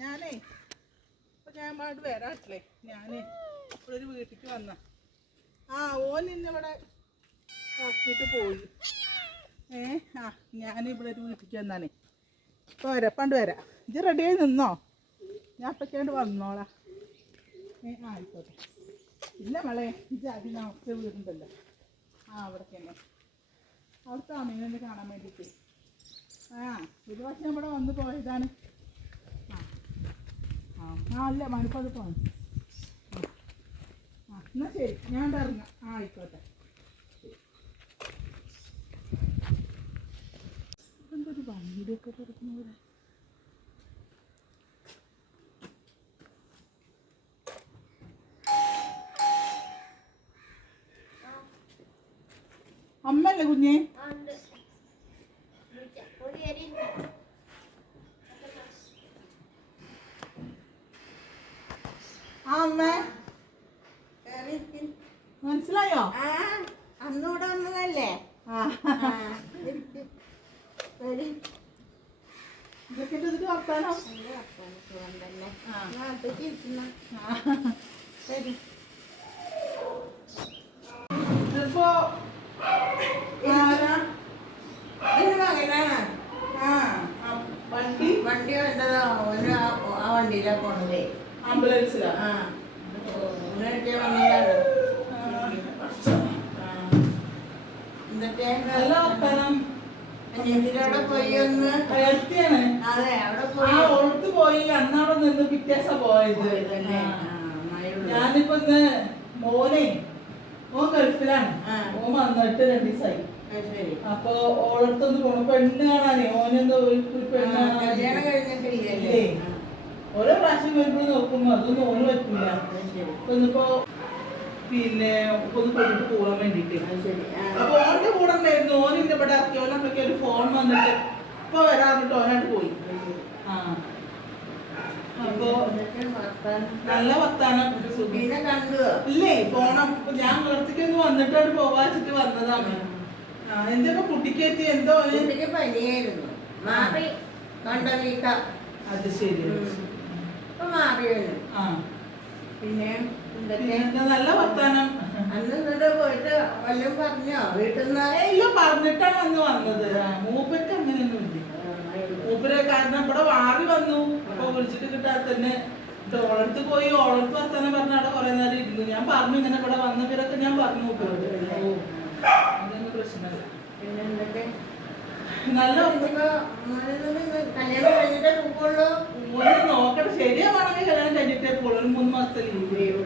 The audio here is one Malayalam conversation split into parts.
ഞാനേ ഇപ്പൊ ഞാൻ അങ്ങോട്ട് വരാട്ടില്ലേ ഞാൻ ഇവിടെ ഒരു വീട്ടിക്ക് വന്ന. ആ ഓൻ ഇന്നിവിടെ ആക്കിയിട്ട് പോയി. ഏ ആ ഞാൻ ഇവിടെ ഒരു വീട്ടിക്ക് വന്നാണേ. ഇപ്പൊ വരാം പണ്ട് വരാം. ഇത് റെഡിയായി നിന്നോ? ഞാൻ അപ്പക്കേണ്ട് വന്നോളാം. ഏ ആയിക്കോട്ടെ. ഇല്ല മളെ ഇത് ആദ്യം നമുക്ക് വീടുണ്ടല്ലോ. ആ അവിടെ തന്നെ അവിടുത്തെ അമ്മീനെ കാണാൻ വേണ്ടിയിട്ട്. ആ ഒരു പ്രാവശ്യം ഇവിടെ വന്ന് പോയതാണ്. ആ അല്ല മണിപ്പത് പോകണം ആ എന്നാ ശരി. ഞാൻ ഇറങ്ങാം. ആ ആയിക്കോട്ടെ. എന്തൊരു വണ്ടിയൊക്കെ തുറക്കുന്നത് അമ്മല്ലേ കുഞ്ഞേ ആ അമ്മ മനസ്സിലായോ അന്നൂടെ വന്നതല്ലേ ആ ആ, ഇരിക്ക്. വരി. ഇതൊക്കെ ഇതിട്ട് വർത്താനോ നല്ല വർത്താനം, സുഖം തന്നെ. ആ. നാട്ടിലേക്ക് ഇരിക്കുന്ന. ആ. വരി. ഇതിപ്പോ ആരാ? ഇതിന്റെ അന്നൂടെ ആ, ആ, വണ്ടി? വണ്ടി വേണ്ടതോ. ഓന് ആ ആ വണ്ടിയിലാ പോണതേ. ആംബുലൻസിലാ. ആ. ഓനെടുത്തേ വന്നതാണ്. നല്ല വർത്താനം അനിയത്തിനവിടെ പോയി ഒന്ന്. അയൽത്തിയാണ്. അതെ അവിടെ ആ പോയി. ഓർത്ത് പോയി അന്നവിടെ നിന്ന് പിറ്റേസ പോയത്. ഞാനിപ്പോ ഇന്ന് മോനെ ഓൻ ഗൾഫിലാണ്. മോൻ വന്നിട്ട് രണ്ടു ദിവസമായി അപ്പൊ ഓളടുത്തൊന്ന് പോണു. പെണ്ണ് കാണാനേ. ഓനെന്തോ ഒരു പെണ്ണ് കല്യാണം കഴിഞ്ഞിട്ടില്ലല്ലേ ഇല്ലേ? ഓരോ പ്രാവശ്യം വരുമ്പോൾ നോക്കുമ്പോ അതൊന്നും ഓർമ്മ പറ്റില്ല ഇന്നിപ്പോ പിന്നെ ഒന്ന് കൊണ്ടിട്ട് പോകാൻ വേണ്ടിട്ട്. അപ്പൊ ഓന്റെ കൂടെ ഉണ്ടായിരുന്നു. ഓൻ ഇന്റെ ഇവിടെ ഇറക്കി. ഒരു ഫോൺ വന്നിട്ട് ഇപ്പൊ വരാന്നിട്ട് ഓനായിട്ട് പോയി. ആ. അപ്പോ. നല്ല വർത്താനം. സുഖം സുബീനെ കണ്ടുവോ ഇല്ലേ പോണം ഞാൻ വളർത്തിക്കൊന്ന് വന്നിട്ട് വന്നിട്ടാണ് പോവാച്ചിട്ട് വന്നതാണ്. എന്തൊക്കെ കുട്ടിക്കെത്തി എന്തോ? പനിയായിരുന്നു. മാറി കണ്ട അത് ശരി. പിന്നെ നല്ല വർത്താനം? അന്ന് ഇങ്ങോട്ട് പോയിട്ട് വല്ലതും പറഞ്ഞോ? വീട്ടിൽ നിന്ന് ഇല്ല പറഞ്ഞിട്ടാണ് അന്ന് വന്നത്. മൂപ്പർക്ക് അങ്ങനെയൊന്നും ഇല്ല മൂപ്പര് കാരണം ഇവിടെ വാറി വന്നു. അപ്പൊ വിളിച്ചിട്ട് കിട്ടാതെ തന്നെ. ഓളടുത്ത് പോയി ഓളടുത്ത് വർത്താനം പറഞ്ഞ അവിടെ കുറെ നേരം ഇരുന്നു. ഞാൻ പറഞ്ഞു ഇങ്ങനെ ഇവിടെ വന്ന പേരൊക്കെ ഞാൻ പറഞ്ഞു മൂപ്പരോട്. അതൊന്നും പ്രശ്നമില്ല. പിന്നെ എന്തൊക്കെ? നല്ല വർത്താനം. ഇനിയിപ്പോ മോനൊന്നും കല്യാണം കഴിഞ്ഞിട്ടേ പോകുള്ളൂ മോനെ നോക്കട്ടെ. ശരിയാവാണെങ്കിൽ കല്യാണം കഴിഞ്ഞിട്ടേ പോളൂ ഒരു മൂന്ന് മാസത്തെ ലീവ്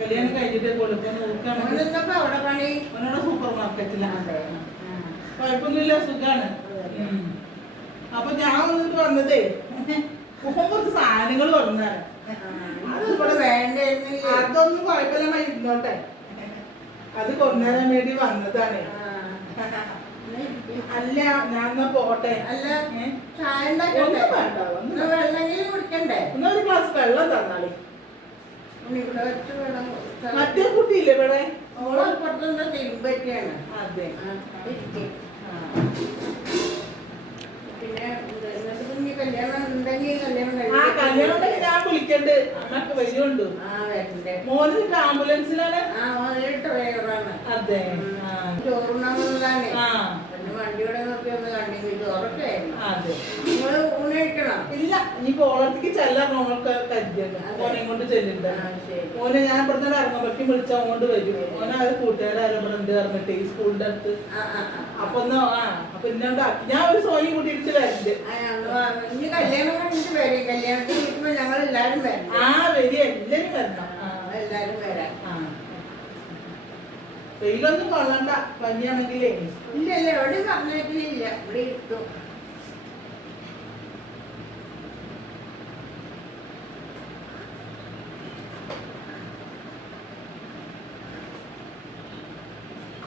കല്യാണം കഴിഞ്ഞിട്ടേ പോളൂ ഇപ്പൊ നോക്കുകയാണെങ്കിൽ മോനെന്തൊക്കെ അവിടെ പണി അവനോട് സൂപ്പർ മാർക്കറ്റിലാണ് അതെ കുഴപ്പമൊന്നുമില്ല. സുഖാണ്. അപ്പൊ ഞാൻ വന്നിട്ട് വന്നതേ കുറച്ച് സാധനങ്ങൾ വേണ്ടായിരുന്നില്ല അതൊന്നും കുഴപ്പമില്ല. ഇരുന്നോട്ടെ. അത് കൊണ്ടുവരാൻ വേണ്ടി വന്നതാണ്. അല്ല ഞാൻ പോട്ടെ. അല്ല? ചായ ഒന്നും ഉണ്ടാക്കണ്ടേ വേണ്ട ഒന്നും വെള്ളമെങ്കിലും കുടിക്കണ്ടേ? എന്നാ ഒരു ഗ്ലാസ് വെള്ളം തന്നാളി മറ്റേ കുട്ടിയില്ലേ ഇവിടെ? തിരുമ്പറ്റിയാണ്. അതെ. പിന്നെ ഇത് എന്നിട്ട് കുഞ്ഞ് കല്യാണം ഉണ്ടെങ്കിൽ കല്യാണം ആ കഴിക്കാം. കല്യാണം ഉണ്ടെങ്കിൽ ഞാൻ വിളിക്കണ്ട്. അമ്മയ്ക്ക് വരുന്നുണ്ട്. ആ വരണ്ടേ? ആംബുലൻസിലാണ്. ആ ഡ്രൈവറാണ്. അതെ ആ. ചോറുണ്ണാന്നുള്ളതാണ് ആ പിന്നെ വണ്ടിയുടെ നോക്കി ഒന്ന് കണ്ടെങ്കിൽ ചോറൊക്കെ ആയിരുന്നു അതെ. നിങ്ങൾ ഇല്ല ഇനിയിപ്പോ ഓളത്തേക്ക് ചെല്ലാം ഓണൊക്കെ കരുതിയത് ഓനെ കൊണ്ട് ശരി. ഓനെ ഞാൻ ഇവിടെ നിന്ന് ഇറങ്ങുമ്പോഴേക്കും വിളിച്ച അങ്ങോട്ട് വരും. ഓനെ അത് കൂട്ടുകാരും ഇവിടെ ഉണ്ട് ഈ സ്കൂളിന്റെ അടുത്ത്. അപ്പൊ ഒന്ന് ആ അപ്പൊ എന്നോട് ഞാൻ ഒരു സോയി കൂട്ടി ഇടിച്ച് വരണ്ട്. ഇനി കല്യാണം കഴിഞ്ഞിട്ട് വരും. കല്യാണത്തിന് ഞങ്ങൾ എല്ലാരും വരണം ആ വരി എല്ലാരും വരണം. എല്ലാരും വരാം. വെയിലൊന്നും കൊള്ളണ്ട. പനിയാണെങ്കിലേ. ഇല്ല ഇല്ല എവിടെയും പറഞ്ഞിട്ടില്ല ഇവിടെ ഇരുത്തും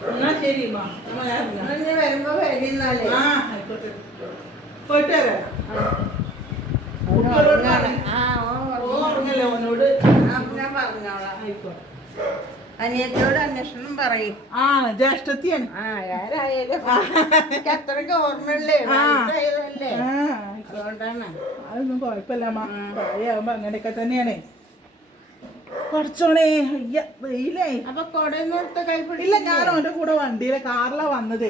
എന്നാ ശരി മാ വരുമ്പോ പോയിട്ട് വരാം. ഞാൻ പറഞ്ഞോളാം. ആയിക്കോട്ടെ. അനിയത്തിയോട് അന്വേഷണം പറയും. ആ ജ്യേഷ്ഠത്തിയാണ്. ആരായാലും അത്രയ്ക്ക് ഓർമ്മയുള്ളേ അതുകൊണ്ടാണ്. അതൊന്നും കുഴപ്പമില്ല പ്രായമാകുമ്പോ അങ്ങനെയൊക്കെ തന്നെയാണേ. കുറച്ചോണേ വെയിലേ. അപ്പൊ ഇല്ല ഞാൻ ഓന്റെ കൂടെ വണ്ടിയിലെ കാറിലാ വന്നത്.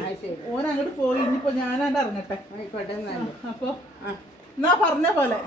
ഓൻ അങ്ങോട്ട് പോയി ഇനിയിപ്പോ ഞാനാണ്ട് ഇറങ്ങട്ടെ. അപ്പൊ എന്നാ പറഞ്ഞ പോലെ.